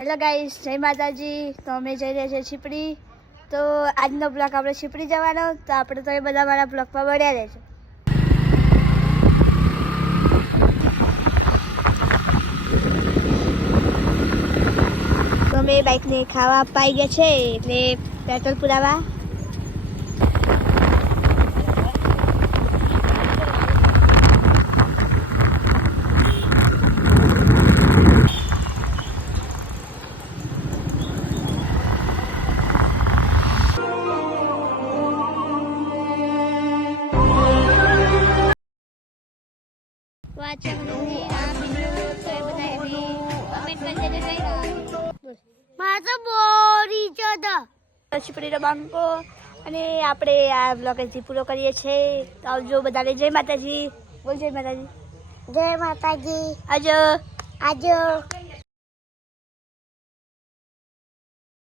Hello guys, જય માતાજી. તો અમે જઈ રહ્યા છીએ છીપડી. તો આજનો બ્લોગ આપણે છીપડી જવાનો, તો આપણે તો એ બધા મારા બ્લોગમાં બન્યા રહેજો. તો અમે બાઇકને ખાવા પાઈ ગયા છે એટલે પેટ્રોલ પુરાવા. છીપડીનો બંકો અને આપણે આ બ્લોગ હજી પૂરો કરીએ છીએ. તો આવજો બધાને. જય માતાજી. બોલ જય માતાજી. જય માતાજી. આજો.